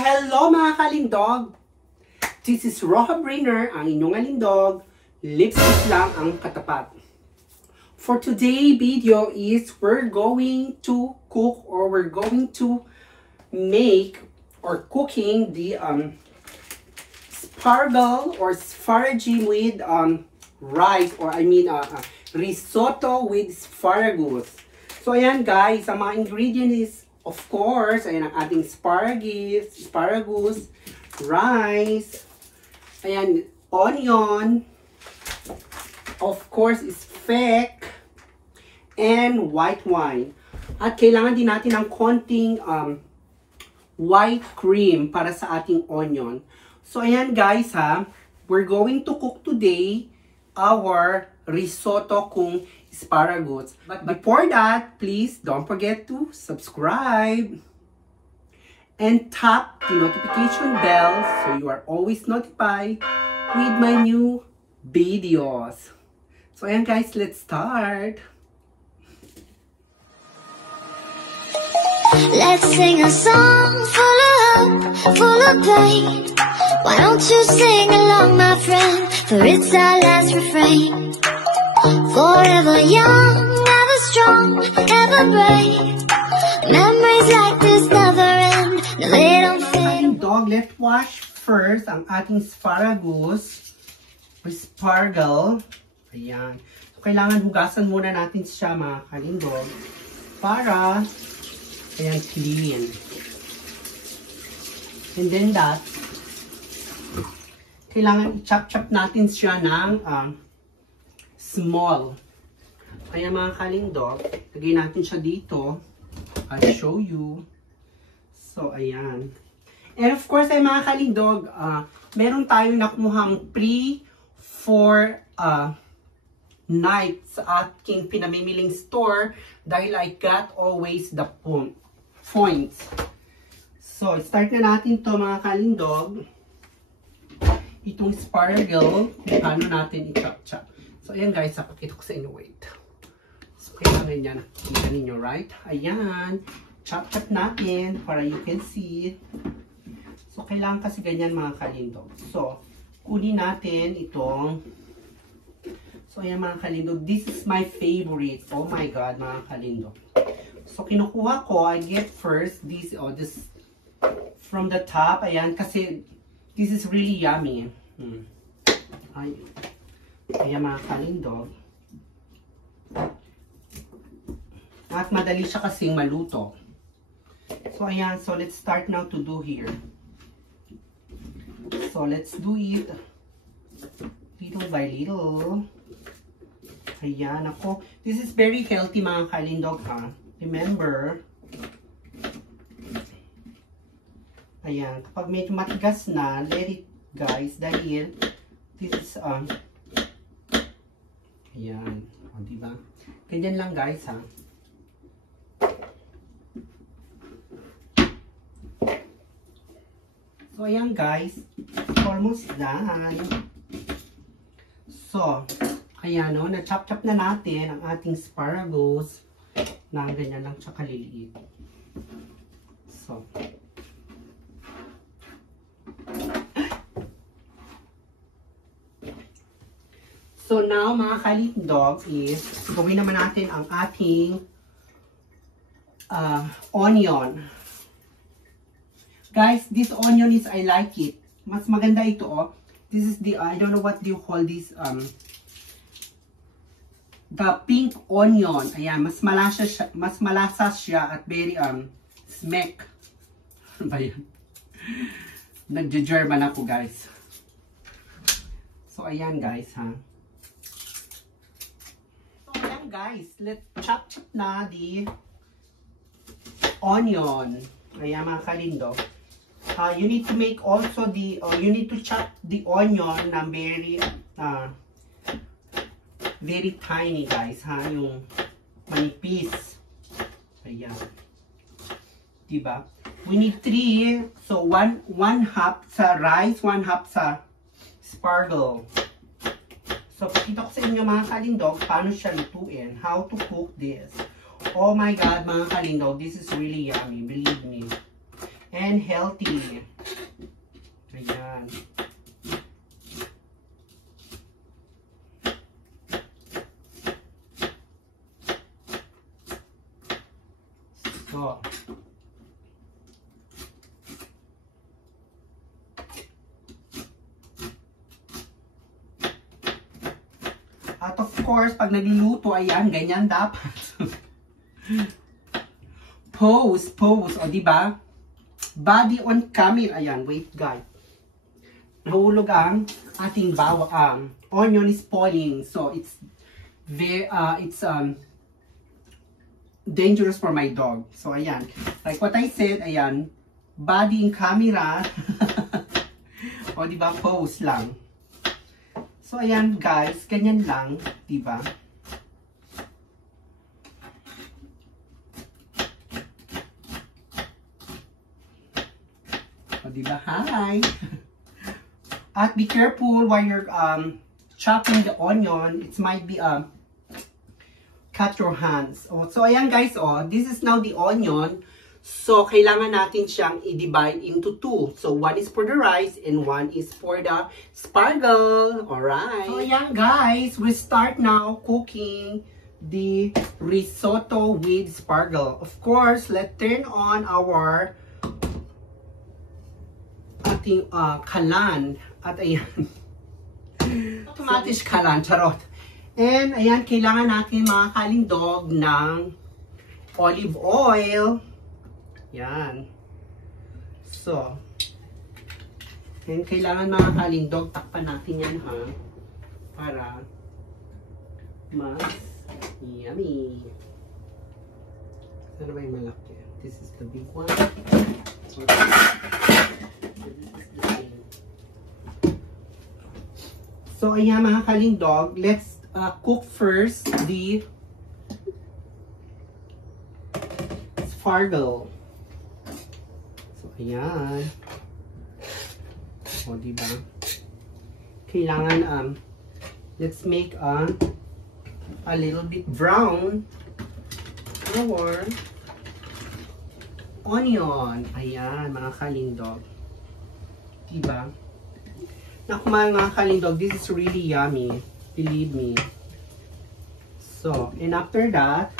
Hello mga kalindog! This is Roha Brainer, ang inyong alindog. Lipstick lang ang katapat. For today video is we're going to cook or we're going to make or cooking the spargel or sparagine with rice or risotto with asparagus. So ayan guys, ang mga ingredients is of course, ayan ang ating asparagus, rice, ayan, onion, of course is fake, and white wine. At kailangan din natin ng konting white cream para sa ating onion. So ayan guys ha, we're going to cook today our risotto kung asparagus. But before that, please don't forget to subscribe and tap the notification bell so you are always notified with my new videos. So ayan guys, let's start. Let's sing a song full of hope, full of pain. Why don't you sing along, my friend, for it's our last refrain. Forever young, ever strong, ever brave. Memories like this never end. No, they don't fade. Dog, let's wash first ang ating asparagus or spargel. Ayan. So, kailangan hugasan muna natin siya mga kalindog para ayan, clean. And then that, kailangan i-chop-chop natin siya ng small. Kaya mga kalindog, lagay natin siya dito. I'll show you. So, ayan. And of course, ay mga kalindog, meron tayong nakuhang for night sa aking pinamimiling store dahil I got always the points. So, start na natin to mga kalindog. Itong spargel, paano natin i-chop-chop. So, ayan guys, pakita ko sa inyo, wait. So, kailangan yan, kita ninyo, right? Ayan, chop-chop natin para you can see. So, kailangan kasi ganyan mga kalindog. So, kunin natin itong, so, ayan mga kalindog, this is my favorite. Oh my God, mga kalindog. So, kinukuha ko, I get first this, this from the top, ayan, kasi this is really yummy. Ayan mga kalindog. At madali siya kasing maluto. So ayan, so let's start now to do here. So let's do it little by little. Ayan ako. This is very healthy mga kalindog ha. Remember. Ayan, kapag medyo matigas na, let it guys, dahil this is ayan, o diba? Ganyan lang guys ha. So ayan guys, almost done. So, ayan o, na-chop-chop na natin ang ating asparagus na ganyan lang siya kaliliit. So, so now mga kalindog is gawin naman natin ang ating onion. Guys, this onion is I like it. Mas maganda ito oh. This is the I don't know what do you call this the pink onion. Ayan, mas malasa siya at very smack. Ano ba yan? Nagje-German ako guys. So ayan guys ha. Guys, let's chop na the onion. Ayan mga kalindog. You need to make also the, you need to chop the onion na very tiny guys ha. Yung manipis. Ayan. Diba? We need 3. So, one half sa rice, 1 half sa spargel. So, pakita ko sa inyo mga kalindog, paano siya lutuin. How to cook this. Oh my God, mga kalindog, this is really yummy. Believe me. and healthy. Ayan. So, at of course, pag nagluluto, ayan, ganyan dapat. Pose. O, diba? Body on camera. Ayan, wait, guys. Nahulog ang ating onion is spoiling. So, it's dangerous for my dog. So, ayan. Like what I said, ayan, body in camera. O, diba? Pose lang. So, ayan guys, ganyan lang, diba? O, diba? Hi! At be careful while you're chopping the onion. It might be cut your hands. So, ayan guys, this is now the onion. So, kailangan natin siyang i-divide into two. So, one is for the rice and one is for the spargle. Alright. So, ayan guys, we start now cooking the risotto with spargle. Of course, let's turn on our ating kalan. At ayan. Automatic kalan, charot. And ayan, kailangan natin mga kalindog ng olive oil. Yan. So, and kailangan mga kalindog, takpan natin yan ha. Para mas yummy. Ano ba yung malaki? This is the big one. So, this is the same. So, ayan mga kalindog, let's cook first the spargle. Ayan. O, diba? Kailangan, let's make a little bit brown our onion. Ayan, mga kalindog. Diba? Naku, mga kalindog, this is really yummy. Believe me. So, and after that,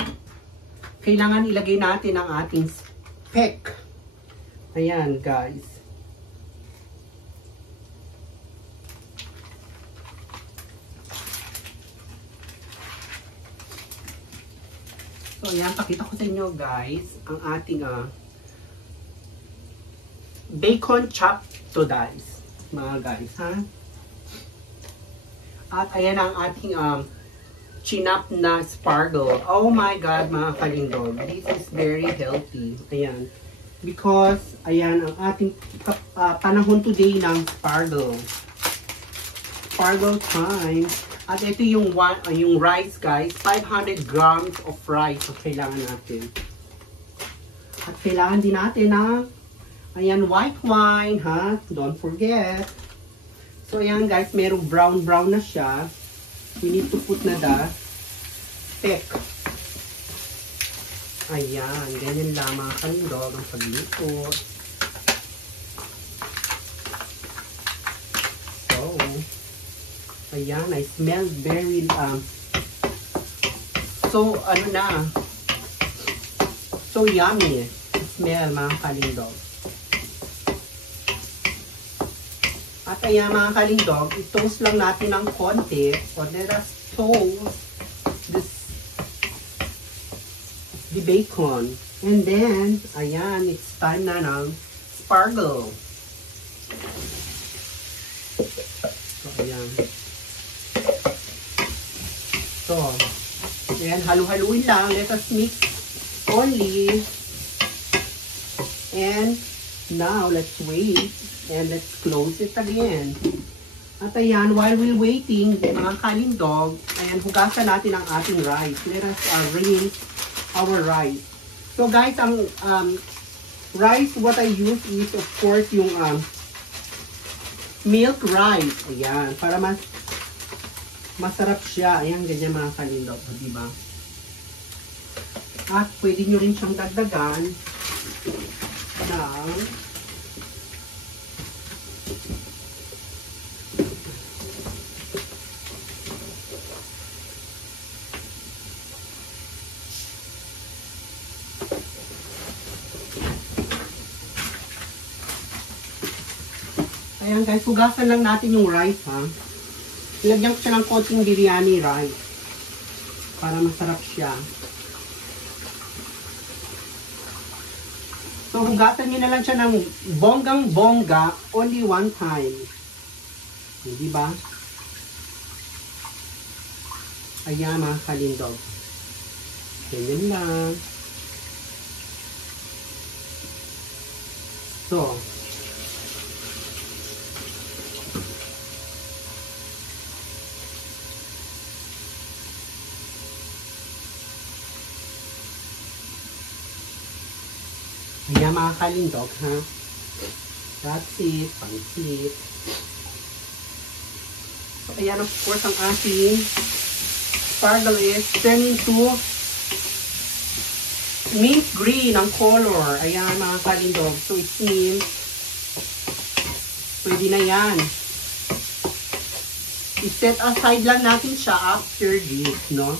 kailangan ilagay natin ang ating speck. Ayan, guys. So, ayan, pakita ko sa inyo, guys, ang ating bacon chopped to dice, mga guys, ha? At ayan ang ating chinap na spargle. Oh my God, mga kalindog. This is very healthy. Ayan. Because, ayan, ang ating panahon today ng spargle. Spargle time. At ito yung rice, guys. 500 grams of rice ang kailangan natin. At kailangan din natin ng, ayan, white wine, ha? Don't forget. So, ayan, guys, merong brown na siya. We need to put na the speck. Ayan, ganyan lang mga kalindog ang pagluto. So, ayan, I smell very, so, ano na, so yummy. Smell mga kalindog. At ayan mga kalindog, i-toast lang natin ng konti. So, let us toast the bacon. And then, ayan, it's time na ng spargle. So, ayan. So, ayan, halu-haluin lang. Let us mix only. And, now, let's wait. And let's close it again. At ayan, while we're waiting, mga kalindog, ayan, hugasan natin ang ating rice. Let us rinse our rice. So guys, ang rice, what I use is of course yung milk rice. Ayan, para masarap siya. Ayan, ganyan mga kalindog. Diba? At pwede nyo rin siyang dagdagan ng Ayan guys, hugasan lang natin yung rice ha. Ilagyan ko siya ng konting biryani rice. Para masarap siya. So, hugasan nyo na lang siya ng bonggang-bongga only one time. Hindi ba? Ayan mga kalindog. Ganyan lang. So, ayan mga kalindog, ha? That's it. Pansit. So, ayan of course ang ating sparkle is turning to mint green ang color. Ayan mga kalindog. So, it means pwede na yan. I-set aside lang natin siya after this, no?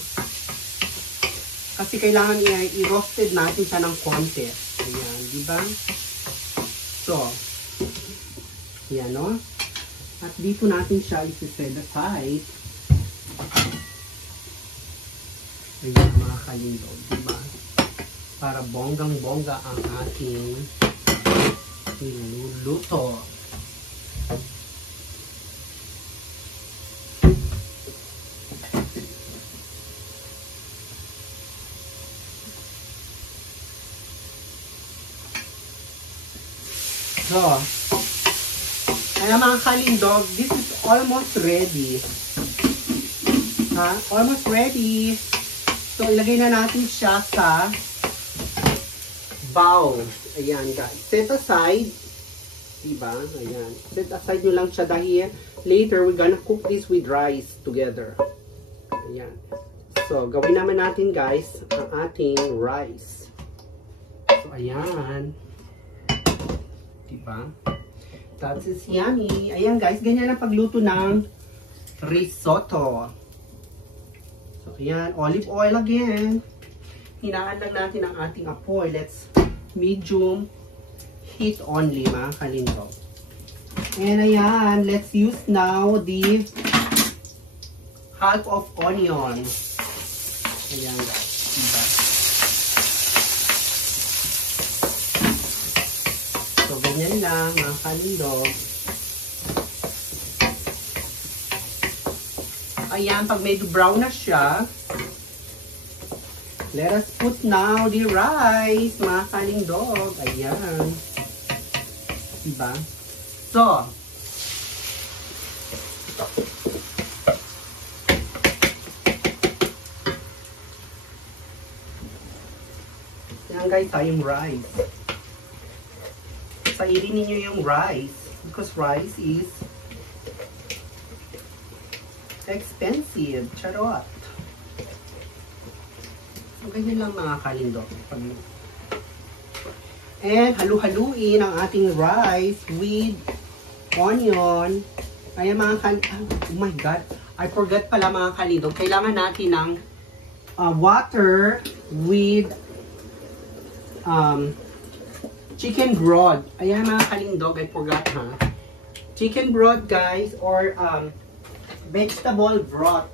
Kasi kailangan i-roasted natin siya ng konti. Ayan, di ba? So, ayan, no? At dito natin siya i-set aside. Ayan, mga kalindog, di ba? Para bonggang-bongga ang ating niluluto. So, ayan mga kalindog, this is almost ready. Ha? Almost ready. So, ilagay na natin siya sa bowl. Ayan guys. Set aside. Diba? Ayan. Set aside nyo lang siya dahil later we're gonna cook this with rice together. Ayan. So, gawin naman natin guys ang ating rice. So, ayan. Diba? That is yummy. Ayan guys, ganyan ang pagluto ng risotto. So, ayan. Olive oil again. Hinaan lang natin ang ating apoy. Let's medium heat only, mga kalindog. And ayan, let's use now the half of onion. Ayan guys, diba? So, ganyan lang, mga kalindog. Ayan, pag medyo brown na siya, let us put now the rice, mga kalindog. Ayan. Diba? So, yan guys, yung rice. Sailin ninyo yung rice because rice is expensive. Charot. So, ganyan lang mga kalindog. And halu-haluin ang ating rice with onion. Ayan mga kalindog. Oh my God. I forgot pala mga kalindog. Kailangan natin ng water with chicken broth. Ayan mga kalindog. I forgot ha. Chicken broth guys or vegetable broth.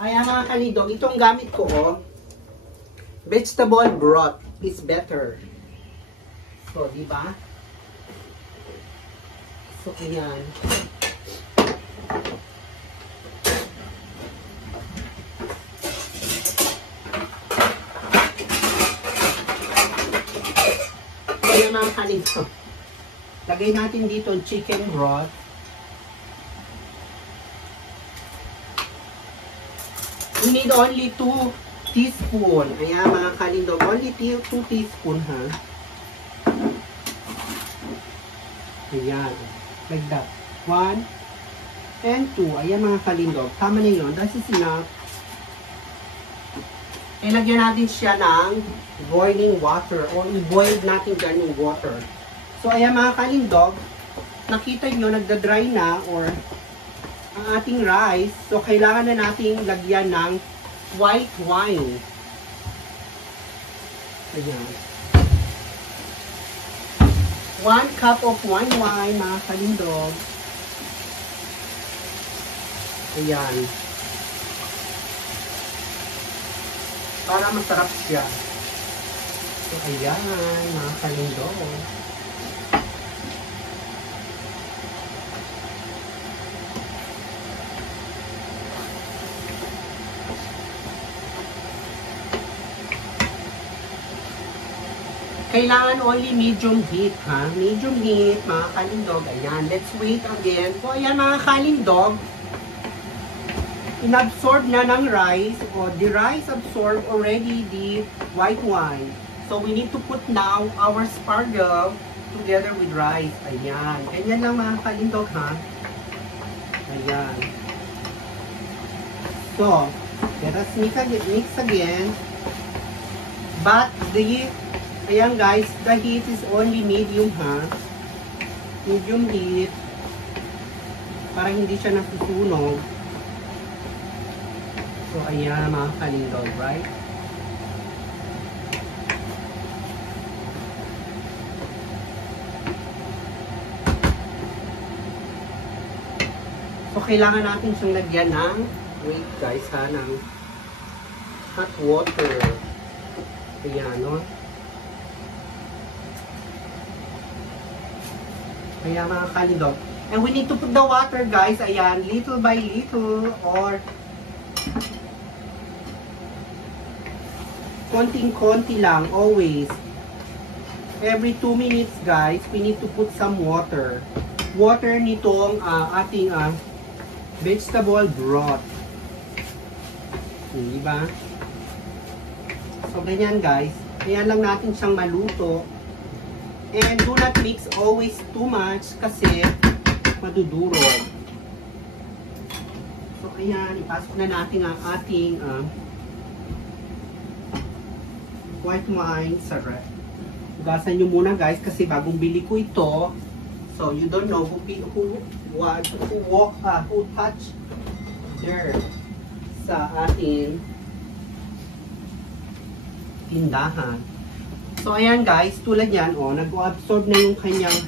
Ayan mga kalindog. Itong gamit ko vegetable broth is better. So, diba? So, ayan. Ayan mga kalindog. Lagay natin dito ang chicken broth. We need only 2 teaspoon. Ayan mga kalindog. Only 2 teaspoon ha. Ayan. Like that. 1 and 2. Ayan mga kalindog. Tama na yun. That is enough. Ilagyan natin siya ng boiling water or i-boil natin dyan yung water. So ayan mga kalindog. Nakita nyo nagda-dry na or ang ating rice. So kailangan na natin lagyan ng white wine. Ayan. 1 cup of wine mga kalindog. Ayan. Para masarap siya. So, ayan, mga kalindog. Kailangan only medium heat, ha? Medium heat, mga kalindog. Ayan, let's wait again. So, ayan, mga kalindog. Inabsorb na ng rice, or the rice absorb already the white wine. So, we need to put now our spargel together with rice. Ayan. Ganyan lang, mga kalindog, ha? Ayan. So, let us mix again. But ayan guys, the heat is only medium, ha? Medium heat. Para hindi siya nasusunog. So, ayan mga kalindog, right? So, kailangan natin siyang lagyan ng, wait guys ha, ng hot water. Ayan, no? Ayan mga kalindog. And we need to put the water guys, ayan, little by little or konting-konti lang, always. Every 2 minutes guys, we need to put some water. Water nitong ating vegetable broth. Diba? So ganyan guys. Ayan lang natin siyang maluto. And do not mix always too much kasi madudurog. So ayan, ipasok na natin ang ating white wine sa ref. Hugasan nyo muna guys kasi bagong bili ko ito. So you don't know who touch there sa ating tindahan. So, ayan guys, tulad yan, nag-absorb na yung kanyang,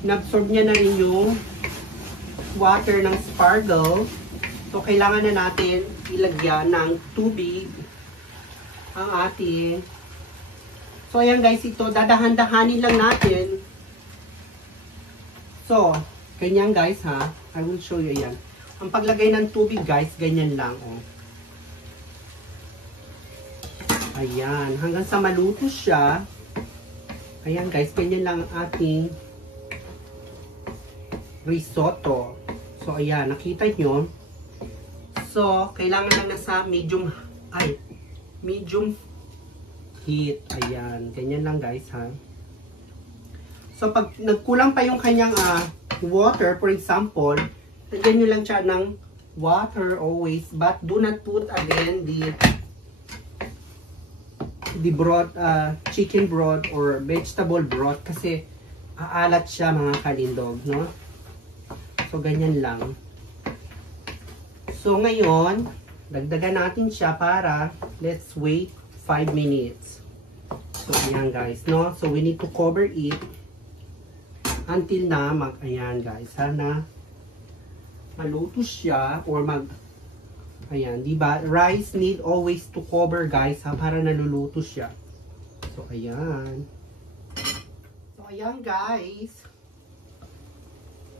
na-absorb niya na rin yung water ng spargel. So, kailangan na natin ilagyan ng tubig ang ating. So, ayan guys, ito, dadahan-dahanin lang natin. So, ganyan guys ha, I will show you yan. Ang paglagay ng tubig guys, ganyan lang, Ayan, hanggang sa maluto siya. Ayan guys, ganyan lang ang ating risotto. So ayan, nakita nyo. So, kailangan lang nasa medium heat. Ayan, ganyan lang guys ha. So pag nagkulang pa yung kanyang water, for example, lagyan nyo lang siya ng water always. But do not put again the broth, chicken broth or vegetable broth kasi aalat siya mga kalindog, no? So, ganyan lang. So, ngayon, dagdagan natin siya para let's wait 5 minutes. So, ayan guys, no? So, we need to cover it until na ayan guys, sana maluto siya or ayan, diba? Rice need always to cover guys ha, para naluluto siya. So, ayan. So, ayan guys.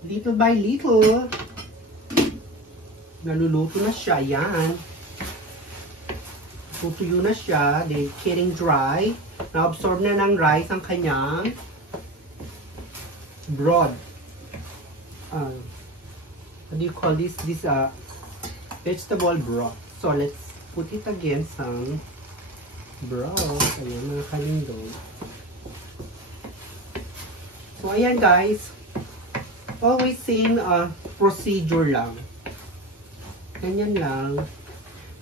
Little by little, naluluto na siya. Ayan. Tutuyo na siya. They're getting dry. Na-absorb na ng rice ang kanyang broth. What do you call this? This, vegetable broth. So, let's put it again some broth. Ayan, mga kalindog. So, ayan guys. Always same procedure lang. Ganyan lang.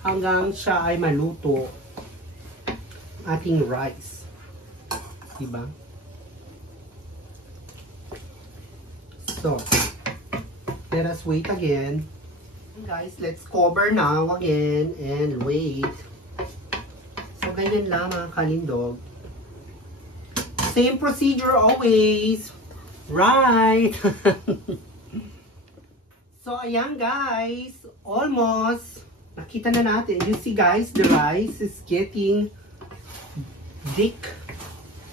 Hanggang siya ay maluto. Ating rice. Diba? So, let us wait again. Guys, let's cover now again and wait. So, ganyan lang mga kalindog. same procedure always. Right. So, ayan guys. Almost. Nakita na natin. You see guys, the rice is getting thick.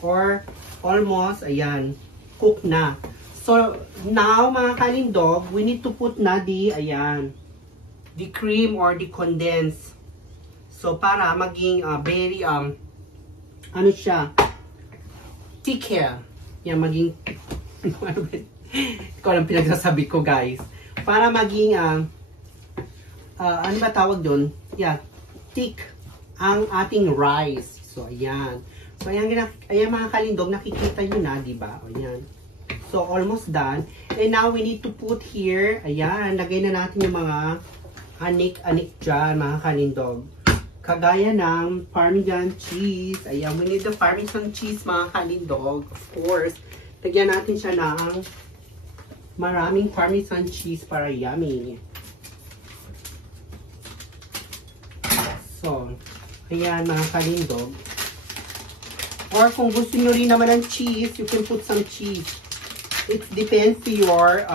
Or almost, ayan, cook na. So, now mga kalindog, we need to put na the, ayan, the cream or the condensed. So, para maging very, ano siya, thicker. Yan, maging, ano ba pinagsasabi ko guys. Para maging, ano ba tawag doon? Yeah, thick ang ating rice. So, ayan. So, ayan mga kalindog, nakikita nyo na, diba? Ayan. So, almost done. And now, we need to put here, ayan, lagay na natin yung mga anik-anik dyan, mga kalindog. Kagaya ng Parmesan cheese. Ayan, we need the Parmesan cheese, mga kalindog. Of course, lagyan natin siya ng maraming Parmesan cheese para yummy. So, ayan, mga kalindog. Or kung gusto nyo rin naman ng cheese, you can put some cheese. It depends to your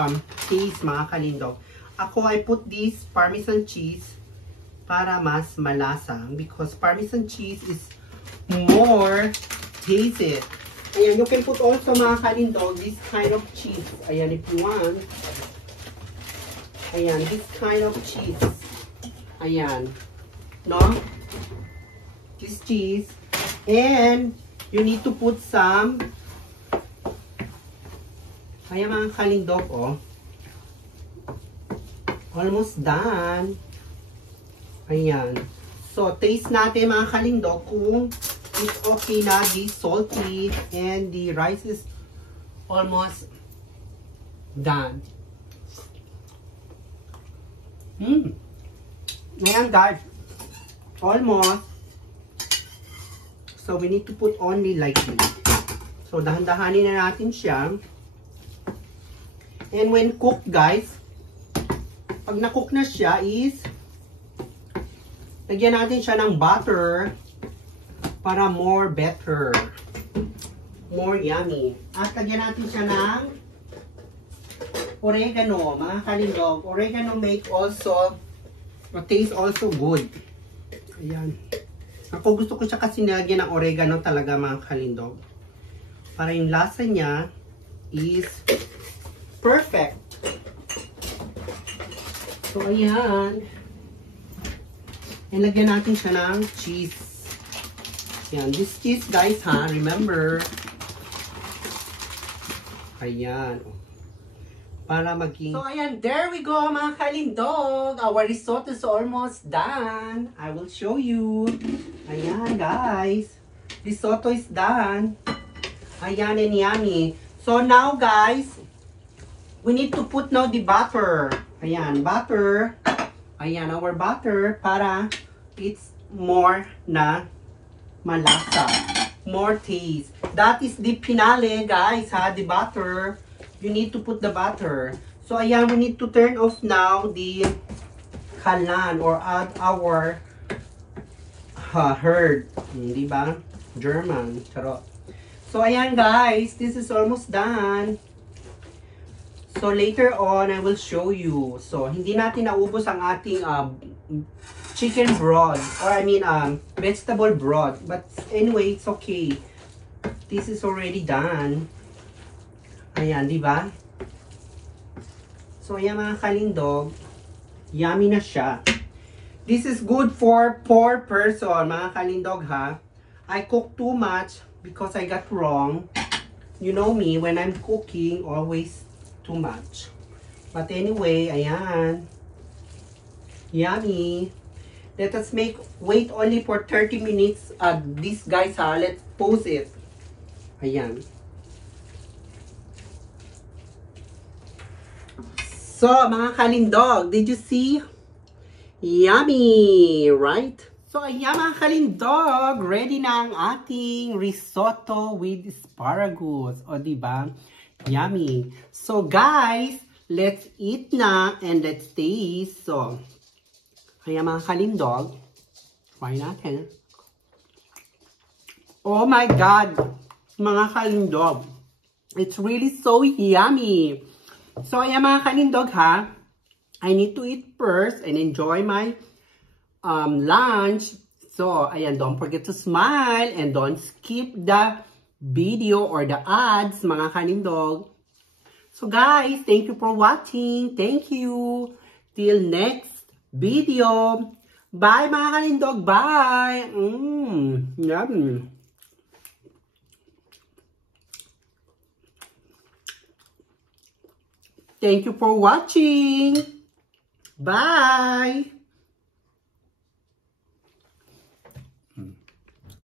taste, mga kalindog. Ako, I put this Parmesan cheese para mas malasa. Because Parmesan cheese is more tasty. Ayan, you can put also, mga kalindog, this kind of cheese. Ayan, if you want. Ayan, this kind of cheese. Ayan. No? This cheese. And you need to put some. Ayan mga kalindog, oh. Almost done. Ayan. So, taste natin mga kalindog kung it's okay na, the salty and the rice is almost done. Ayan guys. Almost. So, we need to put only lightly. So, dahan-dahanin na natin siya. And when cooked, guys, pag na-cook na siya is, lagyan natin siya ng butter para more better. More yummy. At lagyan natin siya ng oregano, mga kalindog. Oregano make also, taste also good. Ayan. Ako gusto ko siya kasi nilagyan ng oregano talaga, mga kalindog. Para yung lasa niya is perfect. So, ayan. And lagyan natin siya ng cheese. Ayan. This cheese, guys, ha? Remember. Ayan. Para maging... So, ayan. There we go, mga kalindog. Our risotto is almost done. I will show you. Ayan, guys. Risotto is done. Ayan, and yummy. So, now, guys, we need to put now the butter. Ayan, butter. Ayan, our butter para it's more na malasa. More taste. That is the finale, guys, ha? The butter. You need to put the butter. So, ayan, we need to turn off now the kalan or add our herd. Diba? German. Charot. So, ayan, guys. This is almost done. So, later on, I will show you. So, hindi natin naubos ang ating chicken broth. Or, I mean, vegetable broth. But, anyway, it's okay. This is already done. Ayan, di ba? So, ayan mga kalindog. Yummy na siya. This is good for 4 person, mga kalindog, ha? I cook too much because I got wrong. You know me, when I'm cooking, always too much. But anyway, ayan. Yummy. Let us wait only for 30 minutes. This guys, ha, let's pause it. Ayan. So, mga kalindog, did you see? Yummy, right? So, ayan mga kalindog, ready na ang ating risotto with asparagus. O, diba? Yummy. So, guys, let's eat na and let's taste. So, ayan mga kalindog, try natin. Oh my God! mga kalindog. It's really so yummy. So, ayan mga kalindog ha. I need to eat first and enjoy my lunch. So, ayan, don't forget to smile and don't skip the video or the ads, mga kalindog. So, guys, thank you for watching. Thank you. Till next video. Bye, mga kalindog. Bye. Yum. Thank you for watching. Bye.